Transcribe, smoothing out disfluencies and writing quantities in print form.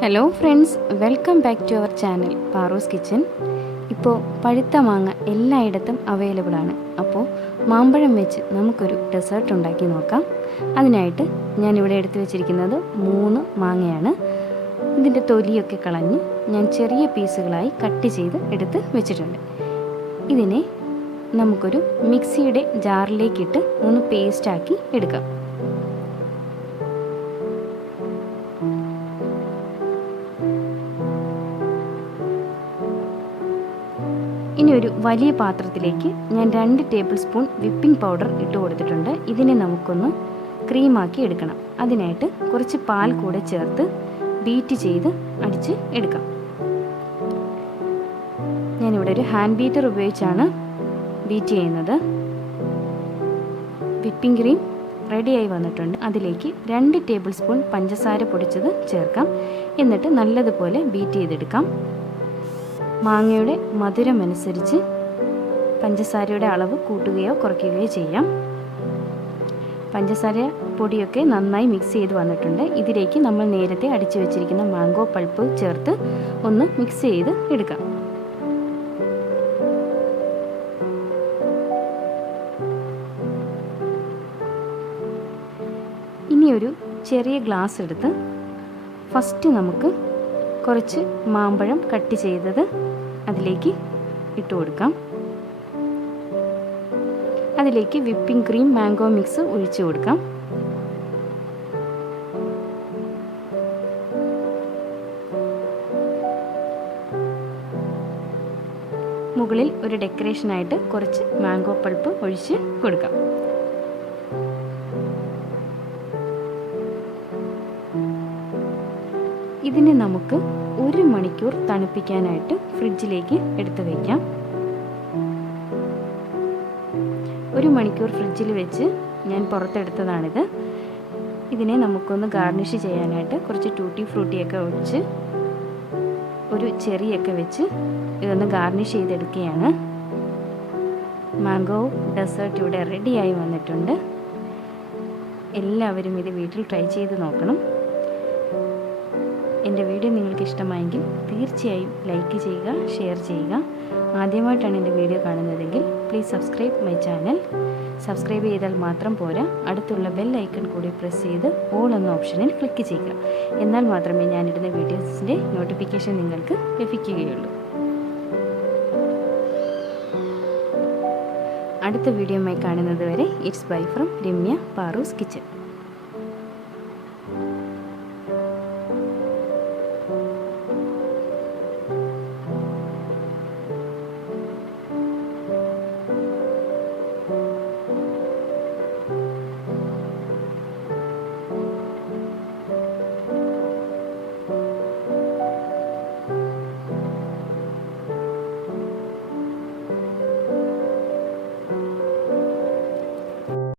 Hello friends, welcome back to our channel Paaru's kitchen. ഇപ്പോൾ പഴുത്ത മാങ്ങ എല്ലായിടത്തും അവൈലബിൾ ആണ്. അപ്പോൾ മാമ്പഴം വെച്ച് നമുക്കൊരു ഡെസേർട്ട് ഉണ്ടാക്കി നോക്കാം. അതിനായിട്ട് ഞാനിവിടെ എടുത്തു വെച്ചിരിക്കുന്നത് 3 മാങ്ങയാണ്. ഇതിൻ്റെ തൊലിയൊക്കെ കളഞ്ഞ് ഞാൻ ചെറിയ പീസുകളായി കട്ട് ചെയ്ത് എടുത്ത് വെച്ചിട്ടുണ്ട്. ഇതിനെ നമുക്കൊരു മിക്സിയുടെ ജാറിലേക്കിട്ട് ഒന്ന് പേസ്റ്റാക്കി എടുക്കാം. ഇനി ഒരു വലിയ പാത്രത്തിലേക്ക് ഞാൻ 2 ടേബിൾ സ്പൂൺ വിപ്പിംഗ് പൗഡർ ഇട്ട് കൊടുത്തിട്ടുണ്ട്. ഇതിനെ നമുക്കൊന്ന് ക്രീമാക്കി എടുക്കണം. അതിനായിട്ട് കുറച്ച് പാൽ കൂടെ ചേർത്ത് ബീറ്റ് ചെയ്ത് അടിച്ച് എടുക്കാം. ഞാനിവിടെ ഒരു ഹാൻഡ് ബീറ്റർ ഉപയോഗിച്ചാണ് ബീറ്റ് ചെയ്യുന്നത്. വിപ്പിംഗ് ക്രീം റെഡിയായി വന്നിട്ടുണ്ട്. അതിലേക്ക് 2 ടേബിൾ സ്പൂൺ പഞ്ചസാര പൊടിച്ചത് ചേർക്കാം. എന്നിട്ട് നല്ലതുപോലെ ബീറ്റ് ചെയ്തെടുക്കാം. മാങ്ങയുടെ മധുരം അനുസരിച്ച് പഞ്ചസാരയുടെ അളവ് കൂട്ടുകയോ കുറയ്ക്കുകയോ ചെയ്യാം. പഞ്ചസാര പൊടിയൊക്കെ നന്നായി മിക്സ് ചെയ്ത് വന്നിട്ടുണ്ട്. ഇതിലേക്ക് നമ്മൾ നേരത്തെ അടിച്ചു വെച്ചിരിക്കുന്ന മാംഗോ പൾപ്പ് ചേർത്ത് ഒന്ന് മിക്സ് ചെയ്ത് എടുക്കാം. ഇനി ഒരു ചെറിയ ഗ്ലാസ് എടുത്ത് ഫസ്റ്റ് നമുക്ക് കുറച്ച് മാമ്പഴം കട്ട് ചെയ്തത് അതിലേക്ക് ഇട്ട് കൊടുക്കാം. അതിലേക്ക് വിപ്പിംഗ് ക്രീം മാംഗോ മിക്സ് ഒഴിച്ചു കൊടുക്കാം. മുകളിൽ ഒരു ഡെക്കറേഷനായിട്ട് കുറച്ച് മാംഗോ പൾപ്പ് ഒഴിച്ച് കൊടുക്കാം. ഇതിനെ നമുക്ക് 1 മണിക്കൂർ തണുപ്പിക്കാനായിട്ട് ഫ്രിഡ്ജിലേക്ക് എടുത്തു വയ്ക്കാം. 1 മണിക്കൂർ ഫ്രിഡ്ജിൽ വെച്ച് ഞാൻ പുറത്തെടുത്തതാണിത്. ഇതിനെ നമുക്കൊന്ന് ഗാർണിഷ് ചെയ്യാനായിട്ട് കുറച്ച് tutti ഫ്രൂട്ടിയൊക്കെ ഒഴിച്ച് ഒരു ചെറിയൊക്കെ വെച്ച് ഇതൊന്ന് ഗാർണിഷ് ചെയ്തെടുക്കുകയാണ്. മാംഗോ ഡെസേർട്ട് ഇവിടെ റെഡിയായി വന്നിട്ടുണ്ട്. എല്ലാവരും ഇത് വീട്ടിൽ ട്രൈ ചെയ്ത് നോക്കണം. എൻ്റെ വീഡിയോ നിങ്ങൾക്ക് ഇഷ്ടമായെങ്കിൽ തീർച്ചയായും ലൈക്ക് ചെയ്യുക, ഷെയർ ചെയ്യുക. ആദ്യമായിട്ടാണ് എൻ്റെ വീഡിയോ കാണുന്നതെങ്കിൽ please subscribe my channel. Subscribe ചെയ്താൽ മാത്രം പോരാ, അടുത്തുള്ള ബെൽ ഐക്കൺ കൂടി പ്രസ് ചെയ്ത് ഓൾ എന്ന ഓപ്ഷനിൽ ക്ലിക്ക് ചെയ്യുക. എന്നാൽ മാത്രമേ ഞാനിടുന്ന വീഡിയോസിൻ്റെ നോട്ടിഫിക്കേഷൻ നിങ്ങൾക്ക് ലഭിക്കുകയുള്ളൂ. അടുത്ത വീഡിയോയുമായി കാണുന്നത് വരെ it's bye from Ramya പാറൂസ് kitchen.